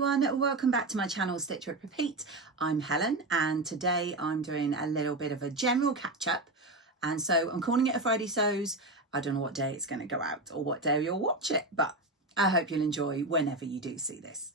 everyone, welcome back to my channel Stitch Rip Repeat. I'm Helen and today I'm doing a little bit of a general catch up, and so I'm calling it a Friday Sews. I don't know what day it's going to go out or what day you'll watch it, but I hope you'll enjoy whenever you do see this.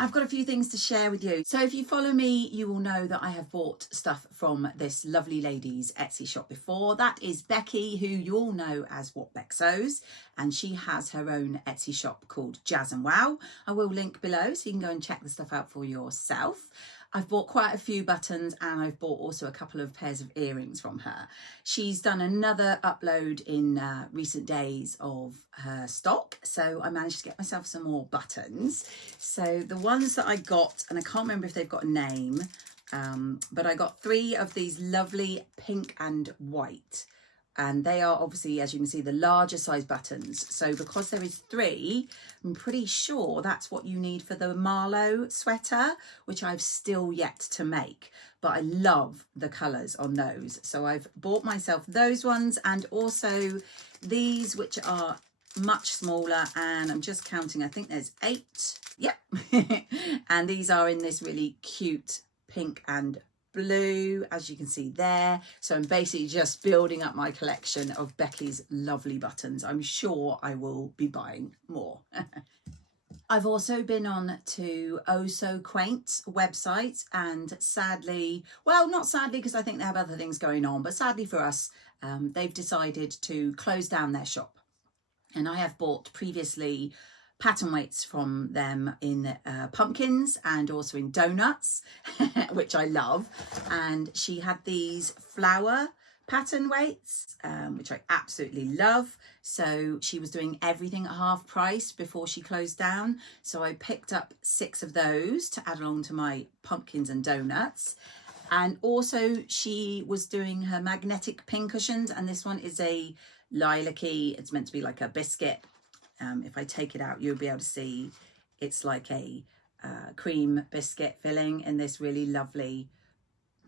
I've got a few things to share with you. So if you follow me, you will know that I have bought stuff from this lovely lady's Etsy shop before. That is Becky, who you all know as What Beck Sews, and she has her own Etsy shop called Jazz and Wow. I will link below so you can go and check the stuff out for yourself. I've bought quite a few buttons and I've bought also a couple of pairs of earrings from her. She's done another upload in recent days of her stock, so I managed to get myself some more buttons. So the ones that I got, and I can't remember if they've got a name, but I got 3 of these lovely pink and white. And they are obviously, as you can see, the larger size buttons. So because there is 3, I'm pretty sure that's what you need for the Marlo sweater, which I've still yet to make. But I love the colours on those. So I've bought myself those ones and also these, which are much smaller. And I'm just counting, I think there's 8. Yep. And these are in this really cute pink and blue, as you can see there. So I'm basically just building up my collection of Becky's lovely buttons. I'm sure I will be buying more. I've also been on to Oh So Quaint's website, and sadly, well, not sadly because I think they have other things going on, but sadly for us, they've decided to close down their shop. And I have bought previously pattern weights from them in pumpkins and also in donuts, which I love. And she had these flower pattern weights, which I absolutely love. So she was doing everything at half price before she closed down. So I picked up 6 of those to add along to my pumpkins and donuts. And also she was doing her magnetic pin cushions, and this one is a lilac-y, it's meant to be like a biscuit. If I take it out, you'll be able to see it's like a cream biscuit filling in this really lovely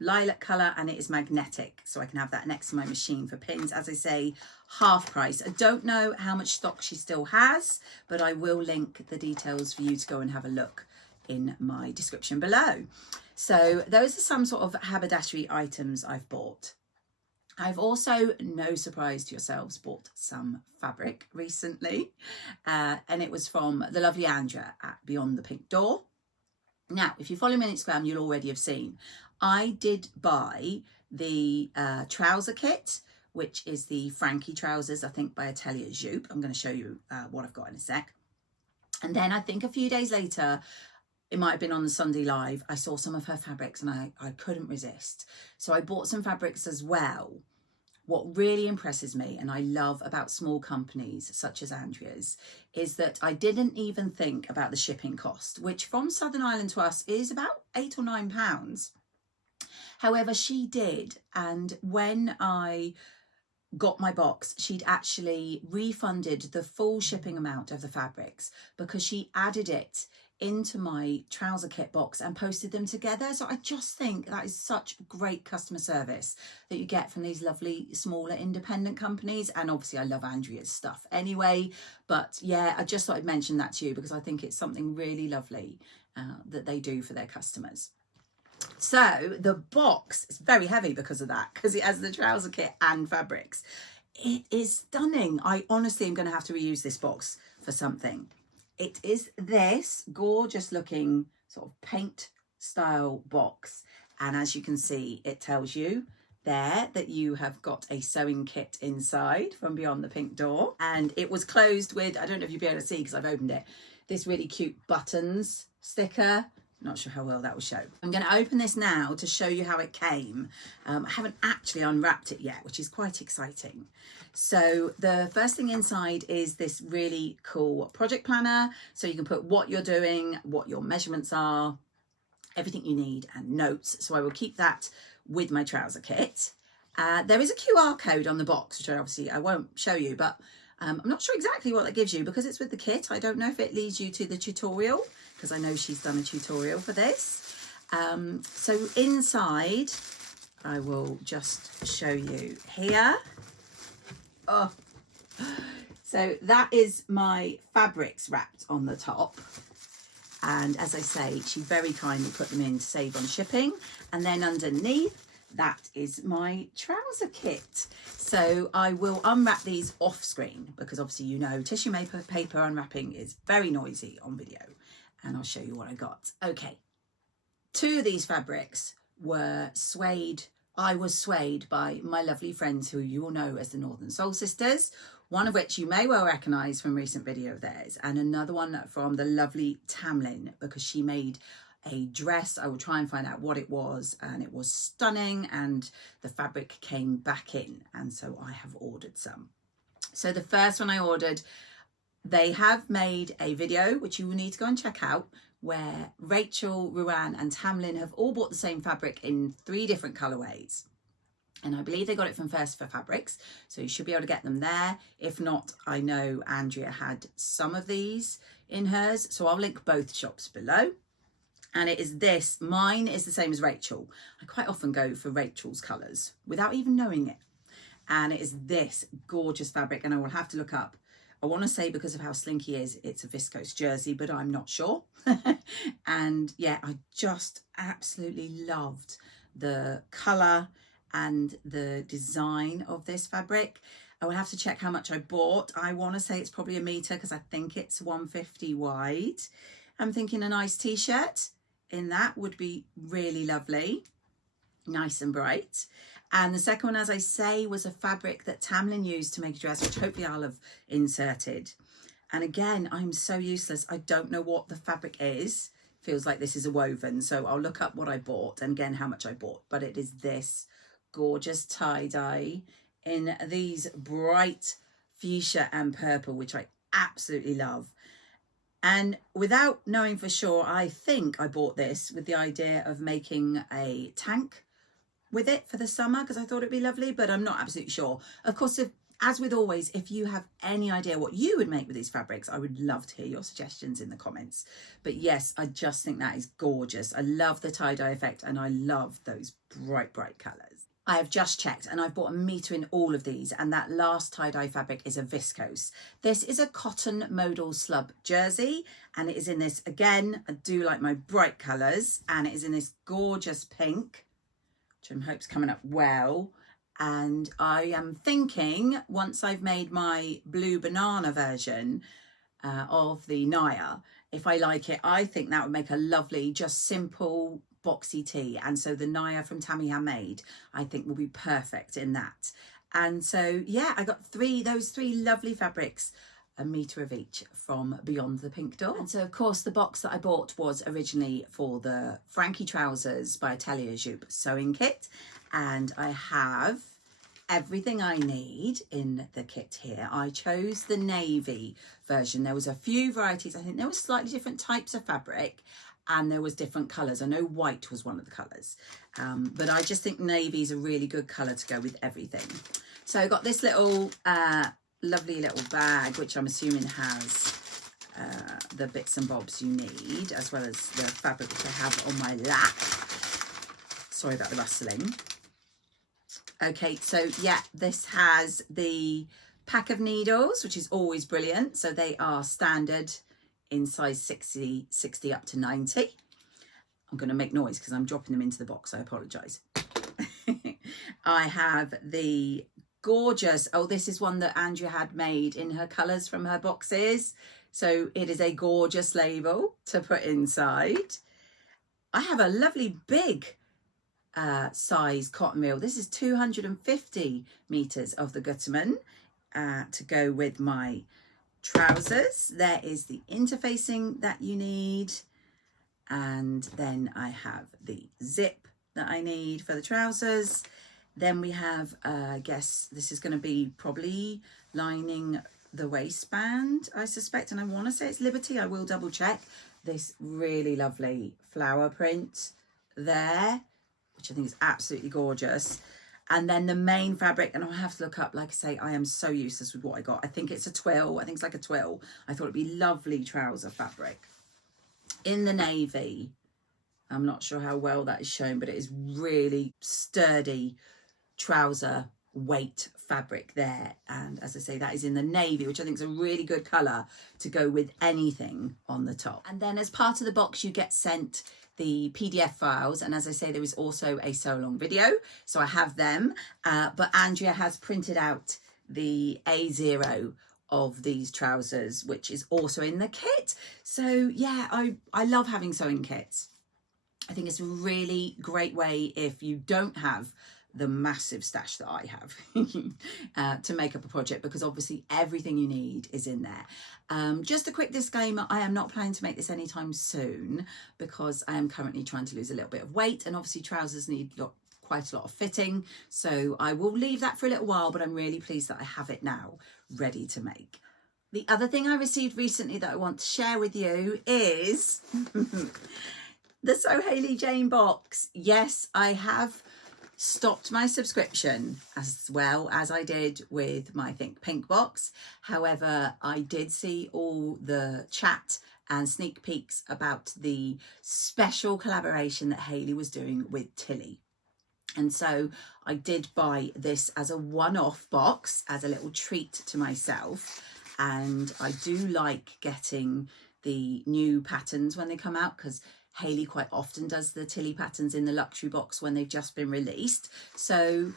lilac colour, and it is magnetic, so I can have that next to my machine for pins. As I say, half price. I don't know how much stock she still has, but I will link the details for you to go and have a look in my description below. So those are some sort of haberdashery items I've bought. I've also, no surprise to yourselves, bought some fabric recently, and it was from the lovely Andrea at Beyond the Pink Door. Now, if you follow me on Instagram, you'll already have seen I did buy the trouser kit, which is the Frankie trousers, I think by Atelier Jupe. I'm going to show you what I've got in a sec. And then I think a few days later, it might have been on the Sunday Live, I saw some of her fabrics and I couldn't resist. So I bought some fabrics as well. What really impresses me, and I love about small companies such as Andrea's, is that I didn't even think about the shipping cost, which from Southern Ireland to us is about £8 or £9. However, she did. And when I got my box, she'd actually refunded the full shipping amount of the fabrics because she added it into my trouser kit box and posted them together. So I just think that is such great customer service that you get from these lovely smaller independent companies. And obviously I love Andrea's stuff anyway, but yeah, I just thought I'd mention that to you because I think it's something really lovely that they do for their customers. So the box is very heavy because of that, because it has the trouser kit and fabrics. It is stunning. I honestly am going to have to reuse this box for something. It is this gorgeous looking sort of paint style box. And as you can see, it tells you there that you have got a sewing kit inside from Beyond the Pink Door. And it was closed with, I don't know if you'll be able to see because I've opened it, this really cute buttons sticker. Not sure how well that will show. I'm going to open this now to show you how it came. I haven't actually unwrapped it yet, which is quite exciting. So the first thing inside is this really cool project planner. So you can put what you're doing, what your measurements are, everything you need, and notes. So I will keep that with my trouser kit. There is a QR code on the box, which I won't show you, but I'm not sure exactly what that gives you because it's with the kit. I don't know if it leads you to the tutorial, because I know she's done a tutorial for this. So inside, I will just show you here. Oh, so that is my fabrics wrapped on the top. And as I say, she very kindly put them in to save on shipping. And then underneath, that is my trouser kit. So I will unwrap these off screen because obviously, you know, tissue paper unwrapping is very noisy on video. And I'll show you what I got. Okay. 2 of these fabrics were suede. I was swayed by my lovely friends who you all know as the Northern Soul Sisters, one of which you may well recognise from recent video of theirs, and another one from the lovely Tamlin, because she made a dress. I will try and find out what it was, and it was stunning, and the fabric came back in, and so I have ordered some. So the first one I ordered, they have made a video which you will need to go and check out, where Rachel, Ruan and Tamlin have all bought the same fabric in 3 different colourways. And I believe they got it from First for Fabrics, so you should be able to get them there. If not, I know Andrea had some of these in hers, so I'll link both shops below. And it is this. Mine is the same as Rachel. I quite often go for Rachel's colours without even knowing it. And it is this gorgeous fabric, and I will have to look up. I want to say because of how slinky it is, it's a viscose jersey, but I'm not sure. And yeah, I just absolutely loved the colour and the design of this fabric. I will have to check how much I bought. I want to say it's probably a metre because I think it's 150 wide. I'm thinking a nice t-shirt in that would be really lovely, nice and bright. And the second one, as I say, was a fabric that Tamlin used to make a dress, which hopefully I'll have inserted. And again, I'm so useless. I don't know what the fabric is. Feels like this is a woven. So I'll look up what I bought and again, how much I bought. But it is this gorgeous tie-dye in these bright fuchsia and purple, which I absolutely love. And without knowing for sure, I think I bought this with the idea of making a tank with it for the summer because I thought it'd be lovely, but I'm not absolutely sure. Of course, as with always, if you have any idea what you would make with these fabrics, I would love to hear your suggestions in the comments. But yes, I just think that is gorgeous. I love the tie-dye effect and I love those bright, bright colours. I have just checked and I've bought a metre in all of these, and that last tie-dye fabric is a viscose. This is a cotton modal slub jersey, and it is in this, again, I do like my bright colours, and it is in this gorgeous pink, which I hope is coming up well. And I am thinking, once I've made my blue banana version of the Naya, if I like it, I think that would make a lovely, just simple boxy tee. And so the Naya from Tammy Handmade, I think will be perfect in that. And so, yeah, I got those three lovely fabrics, a metre of each from Beyond the Pink Door. And so, of course, the box that I bought was originally for the Frankie trousers by Atelier Jupe sewing kit. And I have everything I need in the kit here. I chose the navy version. There was a few varieties. I think there were slightly different types of fabric and there was different colours. I know white was one of the colours, but I just think navy is a really good colour to go with everything. So I got this little lovely little bag, which I'm assuming has the bits and bobs you need, as well as the fabric which I have on my lap. Sorry about the rustling. Okay, so yeah, this has the pack of needles, which is always brilliant. So they are standard in size 60 up to 90. I'm going to make noise because I'm dropping them into the box. I apologise. I have the gorgeous, oh, this is one that Andrea had made in her colours from her boxes. So it is a gorgeous label to put inside. I have a lovely big size cotton reel. This is 250 meters of the Gutterman to go with my trousers. There is the interfacing that you need, and then I have the zip that I need for the trousers. Then we have I guess this is going to be probably lining the waistband, I suspect, and I want to say it's Liberty. I will double check. This really lovely flower print there, which I think is absolutely gorgeous. And then the main fabric, and I'll have to look up, like I say, I am so useless with what I got. I think it's a twill. I think it's like a twill. I thought it'd be lovely trouser fabric. In the navy, I'm not sure how well that is shown, but it is really sturdy trouser weight fabric there, and as I say, that is in the navy, which I think is a really good colour to go with anything on the top. And then as part of the box you get sent the PDF files, and as I say, there is also a sew along video, so I have them, but Andrea has printed out the A0 of these trousers, which is also in the kit. So yeah, I love having sewing kits. I think it's a really great way, if you don't have the massive stash that I have, to make up a project, because obviously everything you need is in there. Just a quick disclaimer, I am not planning to make this anytime soon because I am currently trying to lose a little bit of weight, and obviously trousers need quite a lot of fitting, so I will leave that for a little while, but I'm really pleased that I have it now ready to make. The other thing I received recently that I want to share with you is the So Hayley Jane box. Yes, I have stopped my subscription, as well as I did with my Think Pink box. However, I did see all the chat and sneak peeks about the special collaboration that Hayley was doing with Tilly. And so I did buy this as a one-off box, as a little treat to myself. And I do like getting the new patterns when they come out, because Hayley quite often does the Tilly patterns in the luxury box when they've just been released. So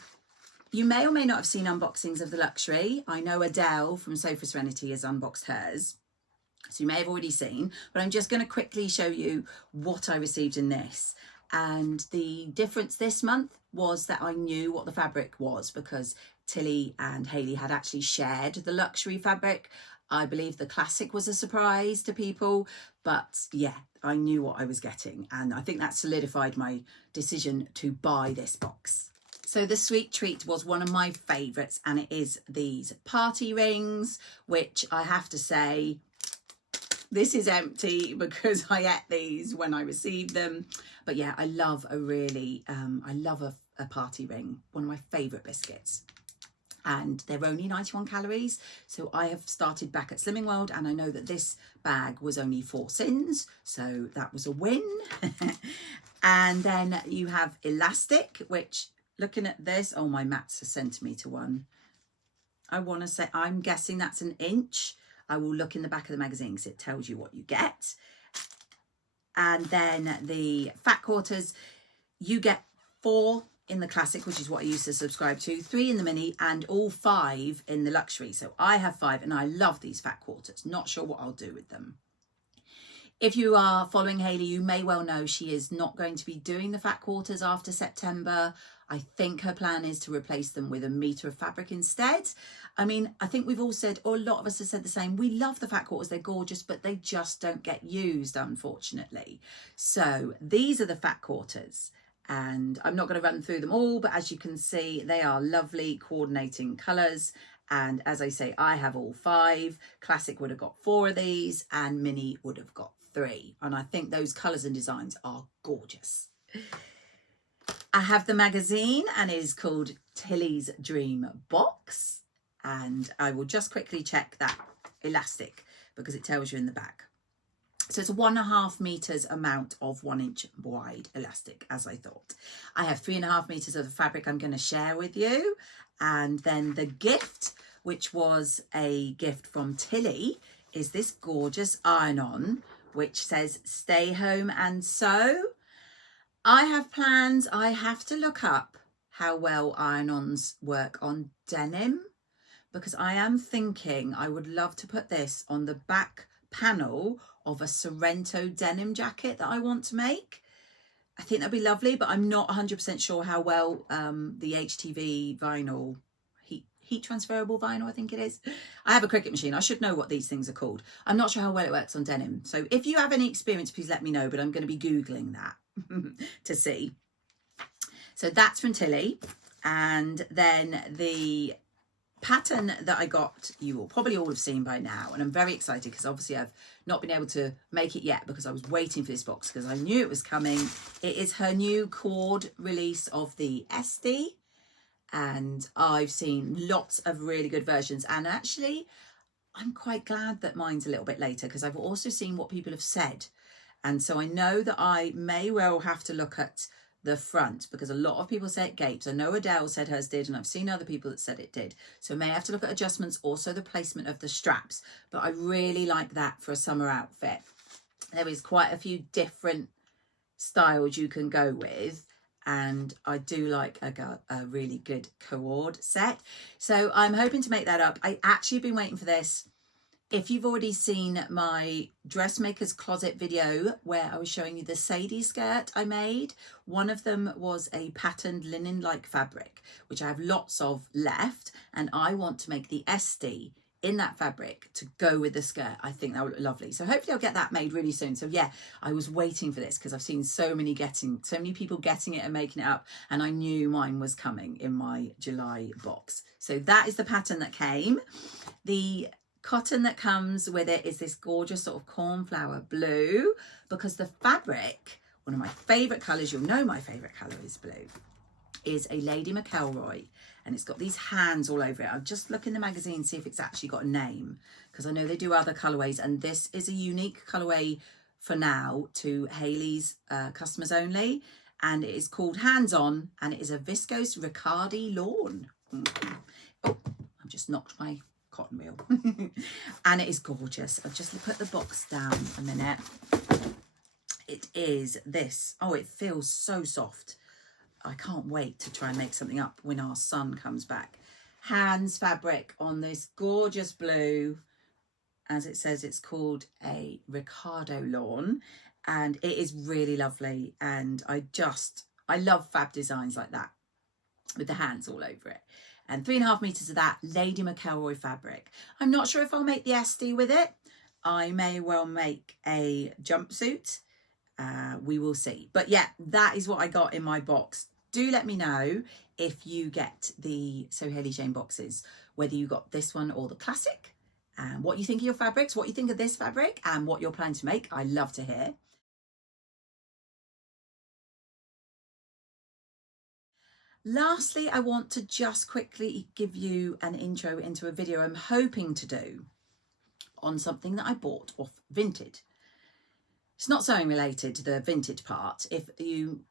you may or may not have seen unboxings of the luxury. I know Adele from Sofa Serenity has unboxed hers, so you may have already seen, but I'm just going to quickly show you what I received in this. And the difference this month was that I knew what the fabric was, because Tilly and Hayley had actually shared the luxury fabric. I believe the classic was a surprise to people, but yeah, I knew what I was getting, and I think that solidified my decision to buy this box. So the sweet treat was one of my favourites, and it is these party rings, which I have to say, this is empty because I ate these when I received them. But yeah, I love a really, I love a party ring, one of my favourite biscuits. And they're only 91 calories. So I have started back at Slimming World, and I know that this bag was only 4 sins. So that was a win. And then you have elastic, which, looking at this, oh, my mat's a centimetre one. I want to say, I'm guessing that's an inch. I will look in the back of the magazine because it tells you what you get. And then the fat quarters, you get 4 in the classic, which is what I used to subscribe to, 3 in the mini, and all 5 in the luxury. So I have 5, and I love these fat quarters. Not sure what I'll do with them. If you are following Hayley, you may well know she is not going to be doing the fat quarters after September. I think her plan is to replace them with a metre of fabric instead. I mean, I think we've all said, or a lot of us have said the same, we love the fat quarters, they're gorgeous, but they just don't get used, unfortunately. So these are the fat quarters, and I'm not going to run through them all, but as you can see, they are lovely coordinating colours. And as I say, I have all 5. Classic would have got 4 of these, and mini would have got 3. And I think those colours and designs are gorgeous. I have the magazine, and it is called Tilly's Dream Box. And I will just quickly check that elastic because it tells you in the back. So it's a 1.5 meters amount of 1 inch wide elastic, as I thought. I have 3.5 meters of the fabric I'm going to share with you. And then the gift, which was a gift from Tilly, is this gorgeous iron-on, which says stay home and sew. I have plans. I have to look up how well iron-ons work on denim, because I am thinking I would love to put this on the back panel of a Sorrento denim jacket that I want to make. I think that'd be lovely, but I'm not 100% sure how well the HTV vinyl, heat transferable vinyl, I think it is. I have a Cricut machine. I should know what these things are called. I'm not sure how well it works on denim. So if you have any experience, please let me know, but I'm going to be Googling that to see. So that's from Tilly. And then the pattern that I got, you will probably all have seen by now, and I'm very excited because obviously I've not been able to make it yet because I was waiting for this box because I knew it was coming. It is her new cord release of the SD, and I've seen lots of really good versions, and actually I'm quite glad that mine's a little bit later because I've also seen what people have said, and so I know that I may well have to look at the front, because a lot of people say it gapes. I know Adele said hers did, and I've seen other people that said it did. So I may have to look at adjustments, also the placement of the straps. But I really like that for a summer outfit. There is quite a few different styles you can go with, and I do like a really good cord set. So I'm hoping to make that up. I actually been waiting for this. If you've already seen my dressmaker's closet video where I was showing you the Sadie skirt I made, one of them was a patterned linen-like fabric, which I have lots of left, and I want to make the SD in that fabric to go with the skirt. I think that would look lovely. So hopefully I'll get that made really soon. So yeah, I was waiting for this because I've seen so many people getting it and making it up, and I knew mine was coming in my July box. So that is the pattern that came. The cotton that comes with it is this gorgeous sort of cornflower blue, because the fabric, one of my favorite colors, you'll know my favorite color is blue, is a Lady McElroy, and it's got these hands all over it. I'll just look in the magazine, see if it's actually got a name, because I know they do other colorways, and this is a unique colorway for now to Hayley's customers only, and it is called Hands On, and it is a viscose Riccardi lawn. Oh, I've just knocked my cotton reel. And it is gorgeous. I'll just put the box down a minute. It is this. Oh, it feels so soft. I can't wait to try and make something up when our son comes back. Hands fabric on this gorgeous blue. As it says, it's called a Ricardo lawn, and it is really lovely. And I love fab designs like that with the hands all over it. And 3.5 meters of that Lady McElroy fabric. I'm not sure if I'll make the SD with it. I may well make a jumpsuit. We will see. But yeah, that is what I got in my box. Do let me know if you get the So Hayley Jane boxes, whether you got this one or the classic, and what you think of your fabrics, what you think of this fabric, and what you're planning to make. I love to hear. Lastly, I want to just quickly give you an intro into a video I'm hoping to do on something that I bought off Vinted. It's not sewing related to the Vinted part. If you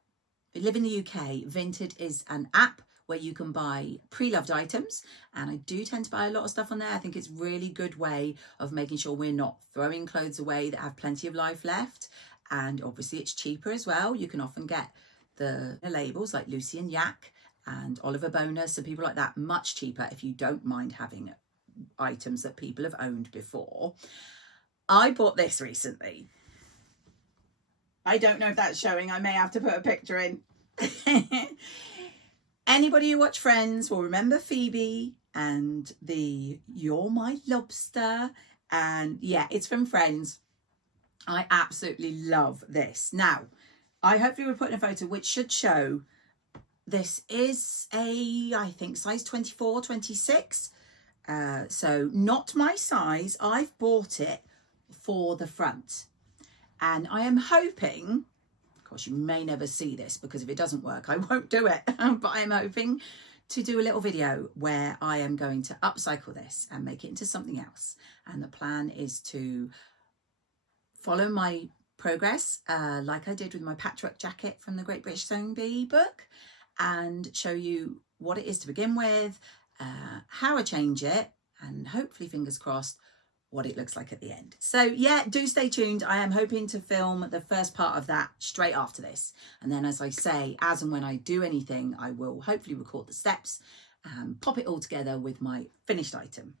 live in the UK, Vinted is an app where you can buy pre-loved items, and I do tend to buy a lot of stuff on there. I think it's a really good way of making sure we're not throwing clothes away that have plenty of life left, and obviously it's cheaper as well. You can often get the labels like Lucy and Yak and Oliver Bonus and people like that much cheaper if you don't mind having items that people have owned before. I bought this recently. I don't know if that's showing. I may have to put a picture in. Anybody who watched Friends will remember Phoebe and the You're My Lobster. And yeah, it's from Friends. I absolutely love this. Now, I hopefully will put in a photo which should show this is I think size 24, 26. So not my size. I've bought it for the front. And I am hoping, of course, you may never see this because if it doesn't work, I won't do it. But I'm hoping to do a little video where I am going to upcycle this and make it into something else. And the plan is to follow my progress, like I did with my patchwork jacket from the Great British Sewing Bee book, and show you what it is to begin with, how I change it, and hopefully, fingers crossed, what it looks like at the end. So yeah, do stay tuned. I am hoping to film the first part of that straight after this. And then, as I say, as and when I do anything, I will hopefully record the steps and pop it all together with my finished item.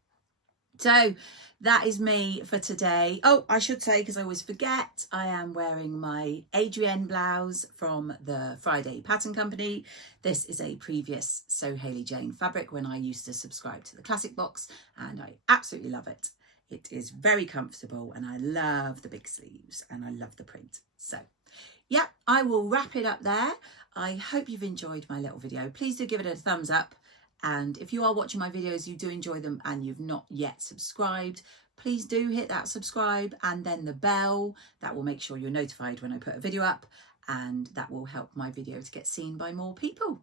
So that is me for today. Oh, I should say, because I always forget, I am wearing my Adrienne blouse from the Friday Pattern Company. This is a previous So Hayley Jane fabric when I used to subscribe to the classic box, and I absolutely love it. It is very comfortable, and I love the big sleeves, and I love the print. So yeah, I will wrap it up there. I hope you've enjoyed my little video. Please do give it a thumbs up. And if you are watching my videos, you do enjoy them and you've not yet subscribed, please do hit that subscribe and then the bell. That will make sure you're notified when I put a video up, and that will help my video to get seen by more people.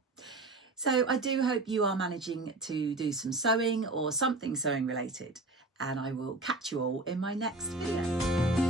So I do hope you are managing to do some sewing or something sewing related, and I will catch you all in my next video.